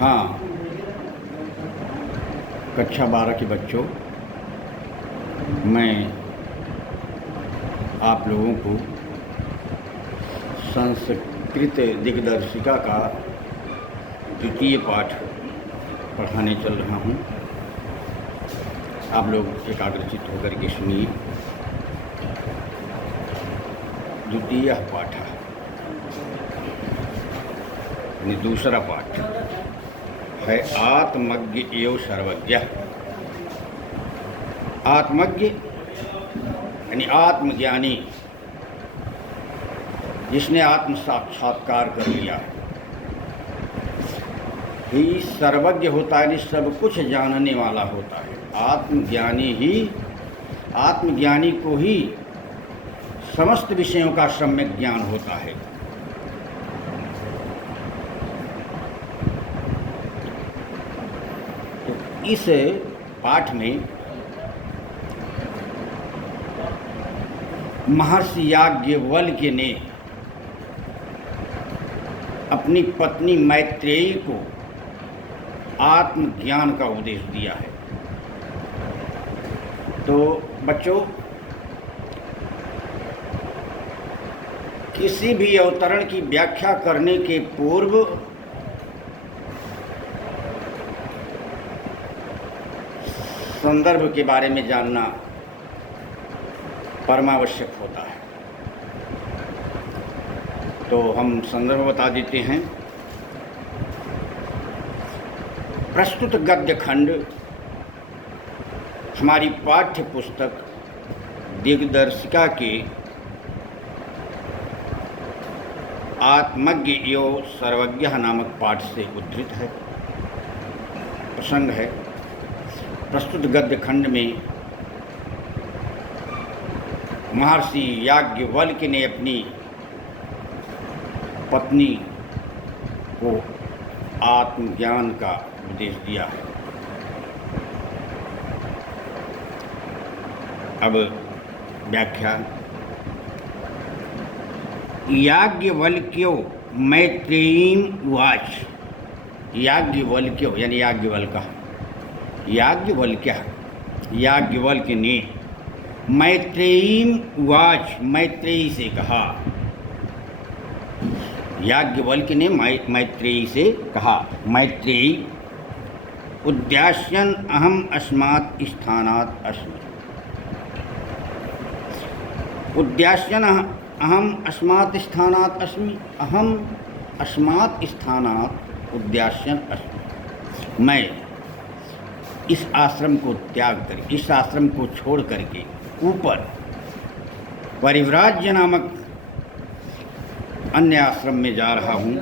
हाँ, कक्षा 12 के बच्चों, मैं आप लोगों को संस्कृत दिग्दर्शिका का द्वितीय पाठ पढ़ाने चल रहा हूँ। आप लोग एकाग्रचित होकर के सुनिए। द्वितीय पाठ यानी दूसरा पाठ है आत्मज्ञ एवं सर्वज्ञ। आत्मज्ञ यानी आत्मज्ञानी, जिसने आत्म साक्षात्कार कर लिया है, ही सर्वज्ञ होता है, सब कुछ जानने वाला होता है। आत्मज्ञानी को ही समस्त विषयों का सम्यक ज्ञान होता है। तो इस पाठ में महर्षि याज्ञवल्क्य ने अपनी पत्नी मैत्रेयी को आत्मज्ञान का उपदेश दिया है। तो बच्चों, किसी भी अवतरण की व्याख्या करने के पूर्व संदर्भ के बारे में जानना परमावश्यक होता है। तो हम संदर्भ बता देते हैं। प्रस्तुत गद्य खंड हमारी पाठ्य पुस्तक दिग्दर्शिका के आत्मज्ञ एवं सर्वज्ञ नामक पाठ से उद्धृत है, प्रसंग है। प्रस्तुत गद्य खंड में महर्षि याज्ञवल्क्य ने अपनी पत्नी को आत्मज्ञान का उपदेश दिया है। अब व्याख्या। याज्ञवल्क्यो मैत्रेयीम उवाच। याज्ञवल्क्यो यानी याज्ञवल्क्य ने मैत्रेयीम उवाच, मैत्रेयी से कहा। याज्ञवल्क्य ने मैत्रेयी से कहा, मैत्रेयी उद्यास्यन् अहम अस्मात् स्थानात् अस्मि। उद्यास्यन् अहम अस्मात् स्थानात् अस्मि। अहम अस्मात् स्थानात् उद्यास्यन् अस्मि। मैं इस आश्रम को त्याग कर, इस आश्रम को छोड़ करके ऊपर परिव्राज्य नामक अन्य आश्रम में जा रहा हूँ।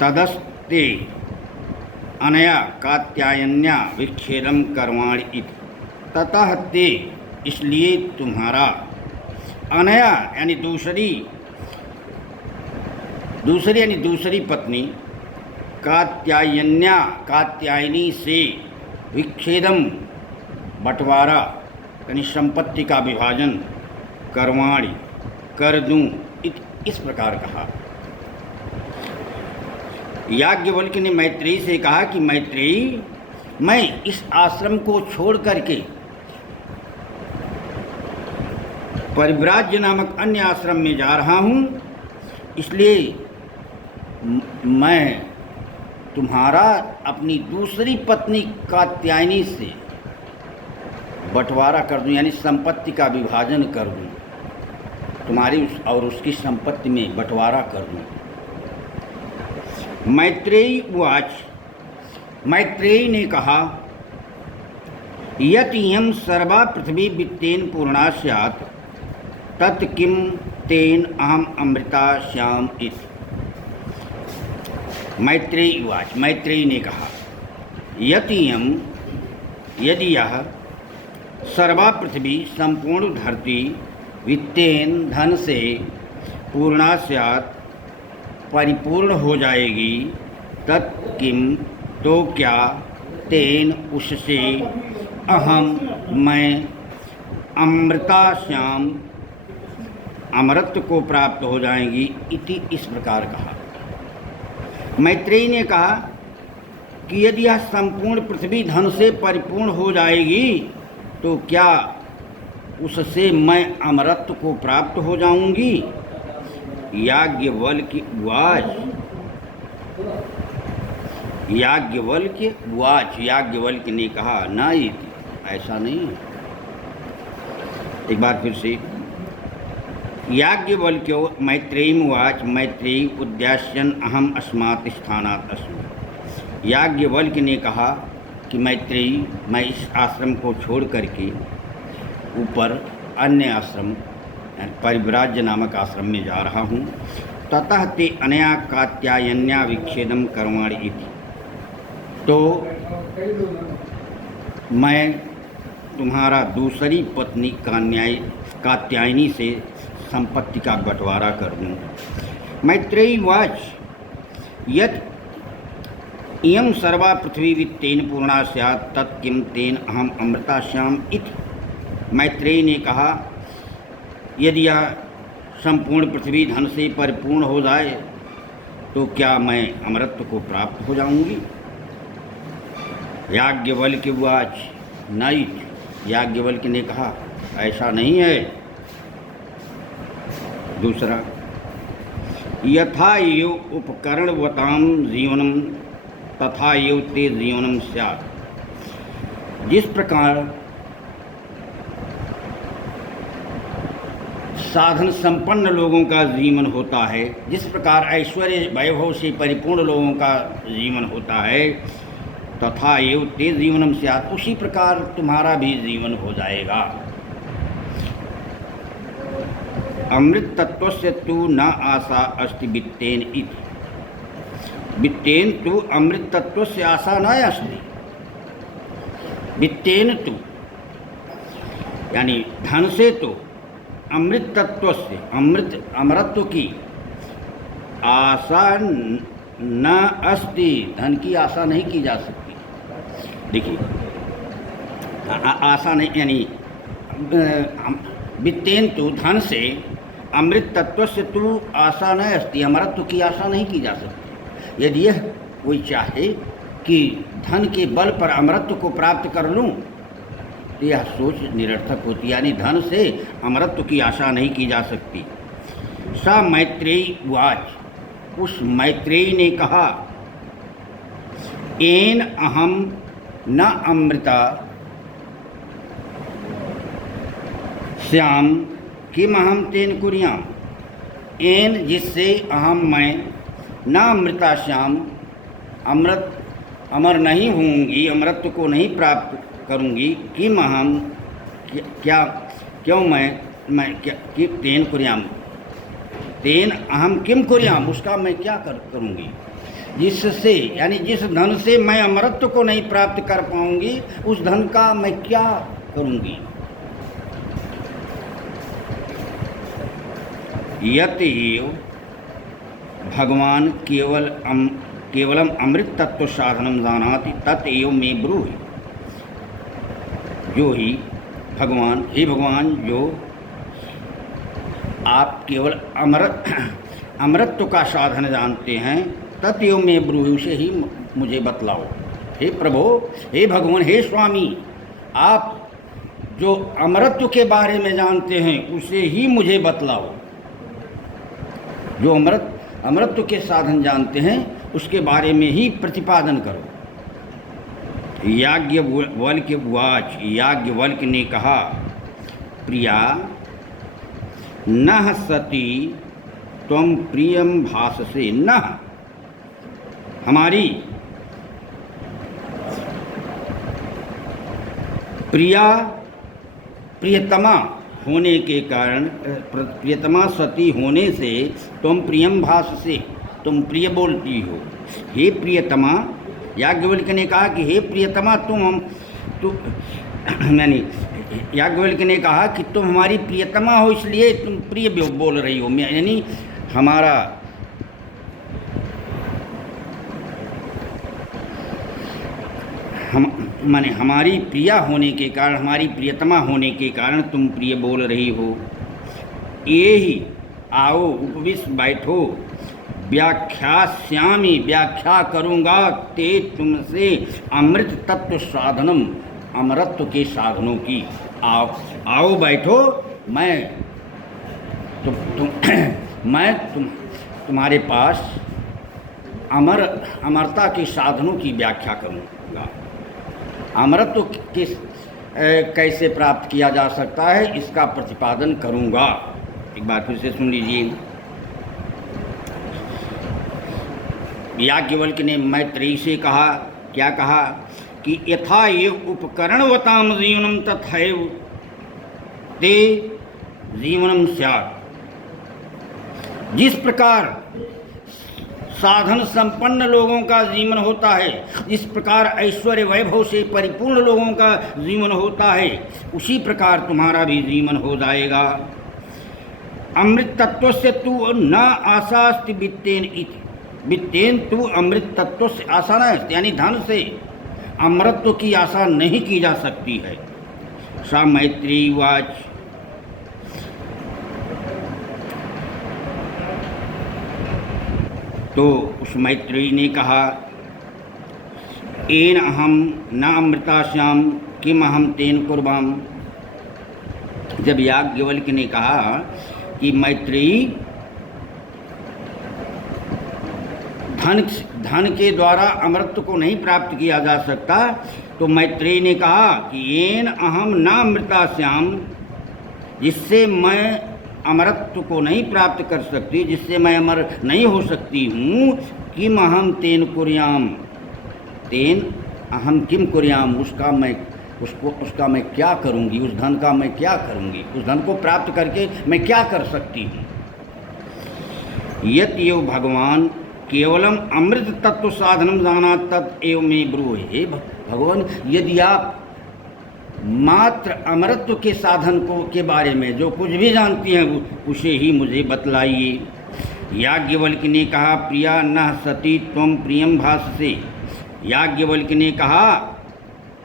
तदस्ते अनया कात्यायन्या विच्छेदम कर्माणि इति। ततः ते, इसलिए तुम्हारा, अनया यानी दूसरी पत्नी, कात्यायनी से विच्छेदम बंटवारा यानी संपत्ति का विभाजन, कर्माणि कर दूं, इस प्रकार कहा। याज्ञवल्क्य ने मैत्रेयी से कहा कि मैत्रेयी, मैं इस आश्रम को छोड़ करके परिव्राज्य नामक अन्य आश्रम में जा रहा हूँ, इसलिए मैं तुम्हारा अपनी दूसरी पत्नी कात्यायनी से बंटवारा कर दूं, यानी संपत्ति का विभाजन कर दूं, तुम्हारी और उसकी संपत्ति में बंटवारा कर दूं। मैत्रेयी उवाच, मैत्रेयी ने कहा, यत् इयं सर्वा पृथ्वी वित्तेन पूर्णा स्यात् तत् किं तेन अहम अमृता स्याम इति। मैत्रेयी उवाच, मैत्रेयी ने कहा, यत् इयं, यदि यह सर्वा पृथ्वी संपूर्ण धरती वित्तेन धन से पूर्णा स्यात् परिपूर्ण हो जाएगी, तत् किम तो क्या, तेन उससे, अहम मैं, अमृता श्याम अमरत्व को प्राप्त हो जाएंगी, इति इस प्रकार कहा। मैत्रेयी ने कहा कि यदि यह संपूर्ण पृथ्वी धन से परिपूर्ण हो जाएगी तो क्या उससे मैं अमरत्व को प्राप्त हो जाऊंगी? याज्ञवल्क्य उवाच, याज्ञवल्क्य ने कहा ना, ऐसा नहीं है। एक बार फिर से, याज्ञवल्क्यो मैत्रेयी उवाच, मैत्रेयी उद्यास्यन् अहम अस्मात् स्थानात् अस्मि। याज्ञवल्क्य ने कहा कि मैत्रेयी, मैं इस आश्रम को छोड़ करके ऊपर अन्य आश्रम परिव्राज्य नामक आश्रम में जा रहा हूँ। ततः ते अनया कात्यायन्या विच्छेदम कर्माणि इति। तो मैं तुम्हारा दूसरी पत्नी कात्यायनी से संपत्ति का बंटवारा कर दूँ। मैत्रेयी वाच, यत् इयं सर्वा पृथ्वी वित्तेन पूर्णा स्यात् तत् किं तेन अहम अमृता स्याम इति। मैत्रेयी ने कहा, यदि यह संपूर्ण पृथ्वी धन से परिपूर्ण हो जाए तो क्या मैं अमृत को प्राप्त हो जाऊंगी? याज्ञवल्क्य उवाच, नहीं। याज्ञवल्क्य ने कहा, ऐसा नहीं है। दूसरा, यथा एव उपकरणवतां जीवनम तथा एव ते जीवनम स्यात्। जिस प्रकार साधन संपन्न लोगों का जीवन होता है, जिस प्रकार ऐश्वर्य वैभव से परिपूर्ण लोगों का जीवन होता है, तथा एव ते जीवनम स्यात्, उसी प्रकार तुम्हारा भी जीवन हो जाएगा। अमृत तत्वस्य तु न आशा अस्ति वित्तेन इति। वित्तेन तु अमृत तत्वस्य आशा न अस्ति। वित्तेन तु यानी धन से तो अमृत तत्व से अमृतत्व की आशा न अस्ति, धन की आशा नहीं की जा सकती। देखिए, आशा नहीं, यानी वित्तेन तु धन से अमृत तत्व से तु आशा न अस्ति, अमृतत्व की आशा नहीं की जा सकती। यदि यह कोई चाहे कि धन के बल पर अमृतत्व को प्राप्त कर लूं तो यह सोच निरर्थक होती, यानी धन से अमृतत्व की आशा नहीं की जा सकती। सा मैत्रेयी उवाच, उस मैत्रेयी ने कहा, एन अहम न अमृता श्याम किम अहम तेन कुर्याम। एन जिससे अहम मैं, न अमृता श्याम अमर नहीं होंगी, अमृतत्व को नहीं प्राप्त करूँगी। किम अहम क्या, क्यों मैं क्या कि तेन कुर्याम, तेन अहम किम कुर्याम, उसका मैं क्या करूँगी। जिससे यानी जिस धन से मैं अमृतत्व को नहीं प्राप्त कर पाऊँगी, उस धन का मैं क्या करूँगी। यत एव भगवान केवलम अमृत तत्व साधनम जानाति तत एव मे ब्रूहि। जो ही भगवान, हे भगवान, जो आप केवल अमृतत्व का साधन जानते हैं, तत्व में ब्रूहि, उसे ही मुझे बतलाओ। हे प्रभु, हे भगवान, हे स्वामी, आप जो अमृतत्व के बारे में जानते हैं उसे ही मुझे बतलाओ। जो अमृतत्व के साधन जानते हैं उसके बारे में ही प्रतिपादन करो। याज्ञवल्क्य उवाच, याज्ञवल्क्य ने कहा, प्रिया नः सती त्वं प्रियं भाससे। नः हमारी प्रिया, प्रियतमा होने के कारण, प्रियतमा सती होने से तुम प्रियम भाससे, तुम प्रिय बोलती हो। हे प्रियतमा, याज्ञवल्क्य ने कहा कि हे प्रियतमा, यानी याज्ञवल्क्य ने कहा कि तुम हमारी प्रियतमा हो, इसलिए तुम प्रिय बोल रही हो। यानी हमारा माने हमारी प्रिया होने के कारण, हमारी प्रियतमा होने के कारण तुम प्रिय बोल रही हो। ये ही आओ, उपविष्ट बैठो, व्याख्यास्यामि व्याख्या करूँगा ते तुमसे अमृत तत्व साधनम अमरत्व के साधनों की। आओ आओ बैठो, मैं तुम्हारे पास अमरता के साधनों की व्याख्या करूँगा। अमरत्व कैसे प्राप्त किया जा सकता है इसका प्रतिपादन करूँगा। एक बार फिर से सुन लीजिए। याज्ञवल्क्य ने मैत्रेयी से कहा, क्या कहा कि यथा ये उपकरणवताम जीवनम तथैव ते जीवनम स्यात्। जिस प्रकार साधन संपन्न लोगों का जीवन होता है, जिस प्रकार ऐश्वर्य वैभव से परिपूर्ण लोगों का जीवन होता है, उसी प्रकार तुम्हारा भी जीवन हो जाएगा। अमृत तत्व से तू न आशास्ति वित्तेन इति। वित्तेन तू अमृत तत्व से आशा न, यानी धन से अमृतत्व की आशा नहीं की जा सकती है। सा मैत्रेयी वाच। तो उस मैत्रेयी ने कहा, एन अहम न अमृतास्याम किम अहम तेन कुर्वाम। जब याज्ञवल्क्य ने कहा कि मैत्रेयी धन के द्वारा अमृत को नहीं प्राप्त किया जा सकता, तो मैत्रेयी ने कहा कि येन अहम न अमृतास्याम, जिससे मैं अमरत्व को नहीं प्राप्त कर सकती, जिससे मैं अमर नहीं हो सकती हूँ, किम अहम तेन कुर्याम, तेन अहम किम कुर्याम, उसका मैं क्या करूँगी, उस धन का मैं क्या करूँगी, उस धन को प्राप्त करके मैं क्या कर सकती हूँ। यत एव भगवान केवलम अमृत तत्व साधनम जाना तत् एव मे ब्रूहि। भगवान, यदि आप मात्र अमृतत्व के साधन को के बारे में जो कुछ भी जानती हैं उसे ही मुझे बतलाइए। याज्ञवल्क्य ने कहा, प्रिया न सती त्वं प्रियम भाससे। याज्ञवल्क्य ने कहा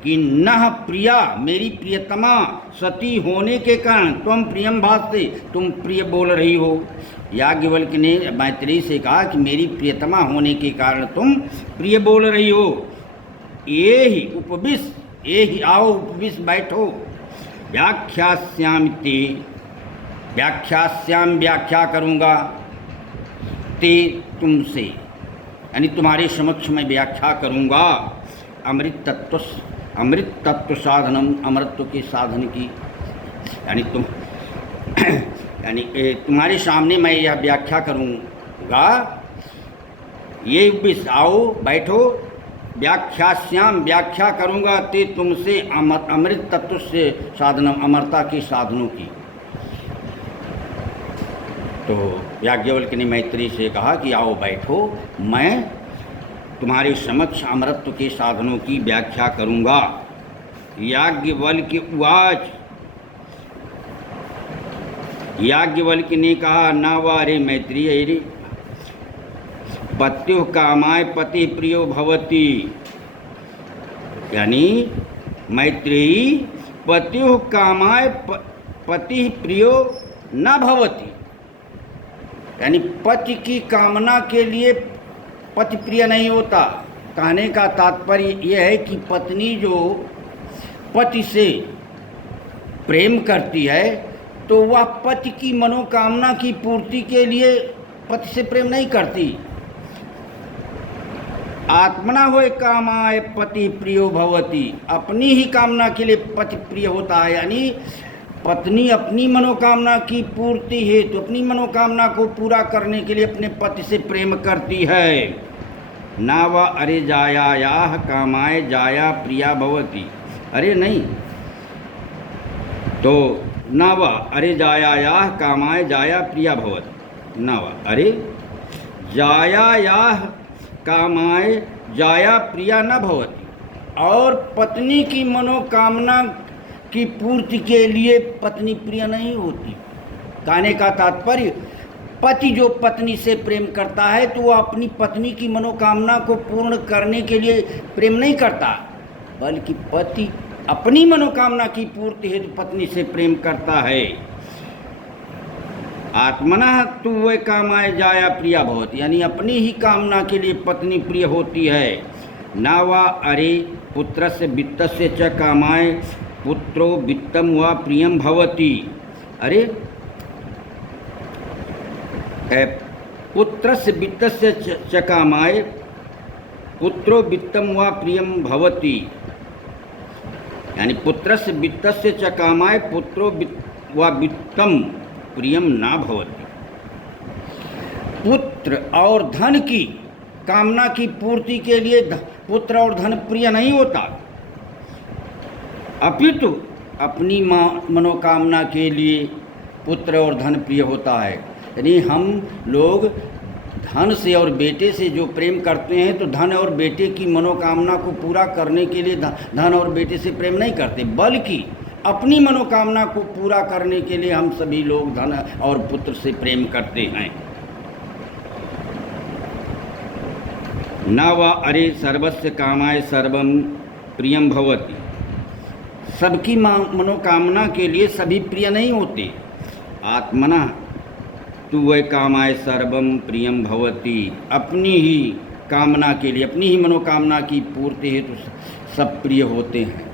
कि नह प्रिया, मेरी प्रियतमा, सती होने के कारण तुम प्रियम भासते, तुम प्रिय बोल रही हो। याज्ञवल्क्य ने मैत्रेयी से कहा कि मेरी प्रियतमा होने के कारण तुम प्रिय बोल रही हो। ये ही उपविश, ये ही आओ उपविश बैठो। व्याख्यास्यामि ते, व्याख्यास्याम व्याख्या करूँगा, ते तुमसे, यानी तुम्हारे समक्ष मैं व्याख्या करूँगा अमृत तत्व साधनम, अमृतत्व के साधन की, यानी तुम्हारे सामने मैं यह व्याख्या करूँगा। ये विष, आओ बैठो। व्याख्यास्याम व्याख्या करूँगा ते तुमसे अमृत तत्व से साधनम, अमरता के साधनों की। तो याज्ञवल्क्य ने मैत्रेयी से कहा कि आओ बैठो, मैं तुम्हारे समक्ष अमृतत्व के साधनों की व्याख्या करूँगा। याज्ञवल्क्य उवाच। याज्ञवल्क्य ने कहा, ना वारे मैत्रेयी रे, पत्युः कामाय पति प्रियो भवति। यानी मैत्रेयी, पत्युः कामाय पति प्रियो न भवति, यानी पति की कामना के लिए पति प्रिय नहीं होता। कहने का तात्पर्य यह है कि पत्नी जो पति से प्रेम करती है तो वह पति की मनोकामना की पूर्ति के लिए पति से प्रेम नहीं करती। आत्मना होय कामाय पति प्रियो भवति, अपनी ही कामना के लिए पति प्रिय होता है। यानी पत्नी अपनी मनोकामना की पूर्ति हेतु, तो अपनी मनोकामना को पूरा करने के लिए अपने पति से प्रेम करती है। ना वा अरे जायायाह कामाय जाया प्रिया भवति, अरे नहीं, तो ना वा अरे जायायाह कामाय जाया प्रिया भवति, ना वा अरे जायायाह कामाय जाया प्रिया न भवति। और पत्नी की मनोकामना की पूर्ति के लिए पत्नी प्रिय नहीं होती। कहने का तात्पर्य, पति जो पत्नी से प्रेम करता है तो वह अपनी पत्नी की मनोकामना को पूर्ण करने के लिए प्रेम नहीं करता, बल्कि पति अपनी मनोकामना की पूर्ति हेतु पत्नी से प्रेम करता है। आत्मनः तु वै कामाय जाया प्रिया भवति, यानी अपनी ही कामना के लिए पत्नी प्रिय होती है। न वा अरे पुत्रस्य वित्तस्य च कामाय पुत्रो वित्तम वा प्रियम भवति। अरे पुत्रस्य वित्तस्य च कामाय पुत्रो वित्तम वा प्रियम भवति, यानी पुत्रस्य वित्तस्य च कामाय पुत्रो वा वित्तम प्रियम ना भवति। पुत्र और धन की कामना की पूर्ति के लिए पुत्र और धन प्रिय नहीं होता, अपितु अपनी मनोकामना के लिए पुत्र और धन प्रिय होता है। यानी हम लोग धन से और बेटे से जो प्रेम करते हैं, तो धन और बेटे की मनोकामना को पूरा करने के लिए धन और बेटे से प्रेम नहीं करते, बल्कि अपनी मनोकामना को पूरा करने के लिए हम सभी लोग धन और पुत्र से प्रेम करते हैं। न वा अरे सर्वस्य कामाय सर्वम प्रियम भवति, सबकी मनोकामना के लिए सभी प्रिय नहीं होते। आत्मना तु वै कामाय सर्वम प्रियम भवति, अपनी ही कामना के लिए, अपनी ही मनोकामना की पूर्ति हेतु सब प्रिय होते हैं।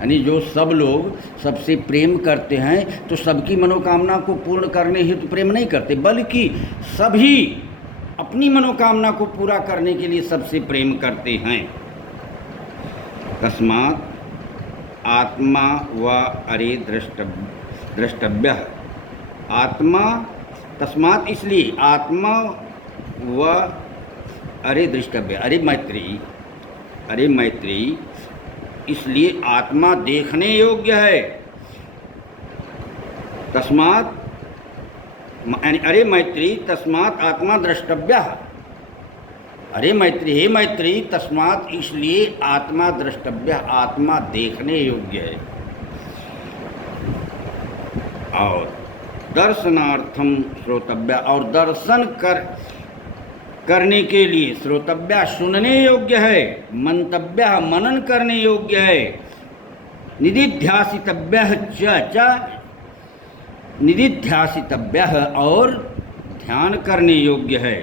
यानी जो सब लोग सबसे प्रेम करते हैं, तो सबकी मनोकामना को पूर्ण करने हेतु प्रेम नहीं करते, बल्कि सभी अपनी मनोकामना को पूरा करने के लिए सबसे प्रेम करते हैं। तस्मात् आत्मा व अरे द्रष्टव्य, आत्मा तस्मात् इसलिए आत्मा व अरे द्रष्टव्य, अरे मैत्री इसलिए आत्मा देखने योग्य है। तस्मात् अरे मैत्री तस्मात् आत्मा द्रष्टव्य, अरे मैत्री हे मैत्री तस्मात् इसलिए आत्मा द्रष्टव्य, आत्मा देखने योग्य है। और दर्शनार्थम श्रोतव्य, और दर्शन करने के लिए श्रोतव्य सुनने योग्य है, मंतव्य मनन करने योग्य है, निदिध्यासितव्य निदिध्यासितव्य और ध्यान करने योग्य है।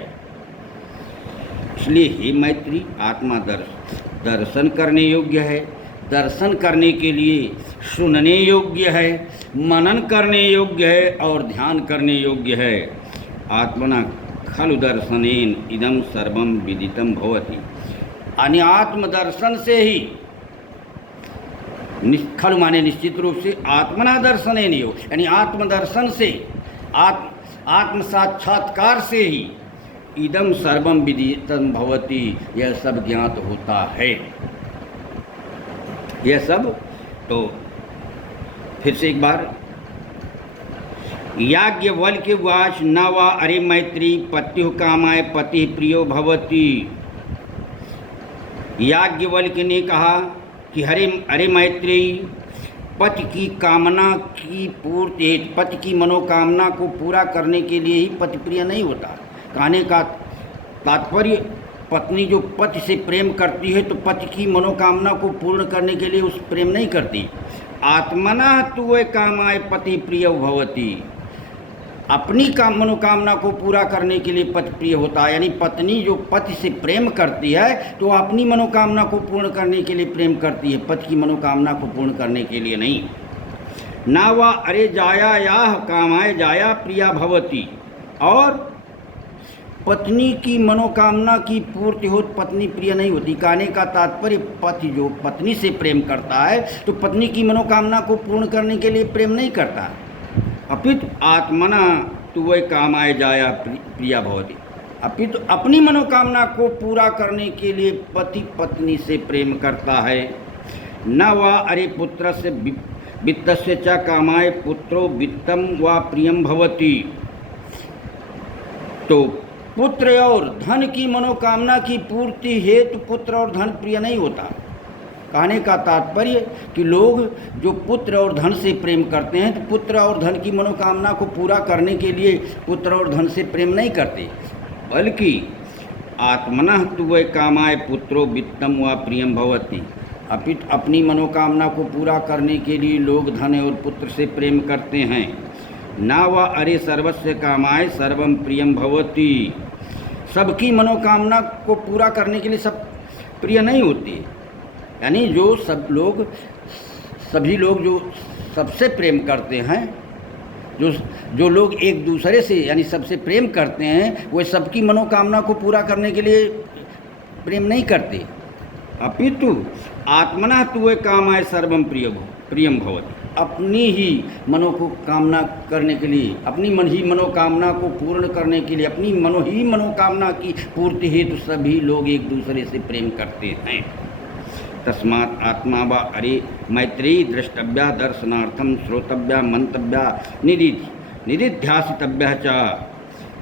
इसलिए हे मैत्री आत्मा दर्शन करने योग्य है, दर्शन करने के लिए सुनने योग्य है, मनन करने योग्य है और ध्यान करने योग्य है। आत्मना खलु दर्शनेन इदम सर्वम विदितम भवति, यानी आत्मदर्शन से ही, खलु माने निश्चित रूप से, आत्मना दर्शनेन योग, यानी आत्मदर्शन से, आत्म साक्षात्कार से ही इदम सर्वम विदितम भवति, यह सब ज्ञात होता है। यह सब, तो फिर से एक बार, याज्ञवल्क्य उवाच न वा अरे मैत्री पत्युः कामाय पति प्रियो भवति। याज्ञवल्क्य ने कहा कि अरे मैत्री, पति की कामना की पूर्ति, पति की मनोकामना को पूरा करने के लिए ही पति प्रिय नहीं होता। कहने का तात्पर्य, पत्नी जो पति से प्रेम करती है, तो पति की मनोकामना को पूर्ण करने के लिए उस प्रेम नहीं करती। आत्मना तु वै कामाय पति प्रिय भवति, अपनी मनोकामना को पूरा करने के लिए पति प्रिय होता है। यानी पत्नी जो पति से प्रेम करती है, तो अपनी मनोकामना को पूर्ण करने के लिए प्रेम करती है, पति की मनोकामना को पूर्ण करने के लिए नहीं। ना वा अरे जाया याह कामाय जाया प्रिया भवति, और पत्नी की मनोकामना की पूर्ति हो पत्नी प्रिय नहीं होती। कहने का तात्पर्य, पति जो पत्नी से प्रेम करता है, तो पत्नी की मनोकामना को पूर्ण करने के लिए प्रेम नहीं करता, अपितु आत्मना तु वै कामाय जाया प्रिया भवति, अपितु अपनी मनोकामना को पूरा करने के लिए पति पत्नी से प्रेम करता है। न वा अरे पुत्रस्य वित्तस्य च कामाय पुत्रो वित्तम वा प्रियम भवति, तो पुत्र और धन की मनोकामना की पूर्ति हेतु पुत्र और धन प्रिय नहीं होता। कहने का तात्पर्य कि लोग जो पुत्र और धन से प्रेम करते हैं, तो पुत्र और धन की मनोकामना को पूरा करने के लिए पुत्र और धन से प्रेम नहीं करते, बल्कि आत्मनः तु वै कामाय पुत्रो वित्तम वा प्रियम भवति, अपितु अपनी मनोकामना को पूरा करने के लिए लोग धन और पुत्र से प्रेम करते हैं। ना वा अरे सर्वस्य कामाय सर्वम प्रियम भवति। सबकी मनोकामना को पूरा करने के लिए सब प्रिय नहीं होती, यानी जो सभी लोग जो सबसे प्रेम करते हैं, जो लोग एक दूसरे से यानी सबसे प्रेम करते हैं, वे सबकी मनोकामना को पूरा करने के लिए प्रेम नहीं करते। अपितु आत्मना तुवे कामाय सर्वम प्रियम भवति। अपनी ही कामना करने के लिए, अपनी मनोकामना को पूर्ण करने के लिए, अपनी मनोकामना की पूर्ति हेतु सभी लोग एक दूसरे से प्रेम करते हैं। तस्मात् आत्मा वा अरे मैत्री द्रष्टव्या दर्शनार्थम श्रोतव्या मंतव्या निदिध्यासितव्या च।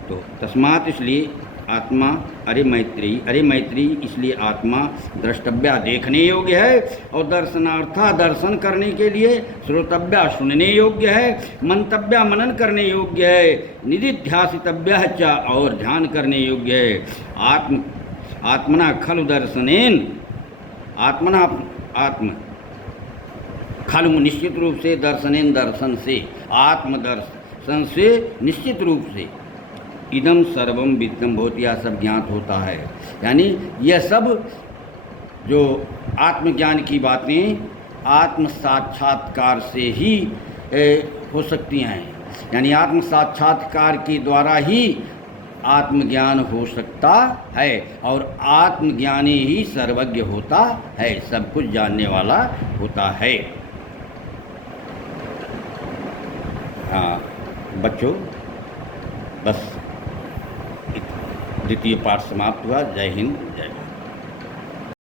तो तस्मात् इसलिए आत्मा अरे मैत्री इसलिए आत्मा द्रष्टव्या देखने योग्य है, और दर्शनार्था दर्शन करने के लिए, श्रोतव्या सुनने योग्य है, मंतव्या मनन करने योग्य है, निदिध्यासितव्या च और ध्यान करने योग्य है। आत्मना खलु दर्शनेन आत्म खलु निश्चित रूप से, दर्शनेन दर्शन से, आत्मदर्शन से निश्चित रूप से, इदम सर्वम विदितम भवति, यह सब ज्ञात होता है। यानी यह सब जो आत्मज्ञान की बातें आत्म साक्षात्कार से ही हो सकती हैं, यानी आत्म साक्षात्कार के द्वारा ही आत्मज्ञान हो सकता है, और आत्मज्ञानी ही सर्वज्ञ होता है, सब कुछ जानने वाला होता है। हाँ बच्चों, बस द्वितीय पाठ समाप्त हुआ। जय हिंद, जय भारत।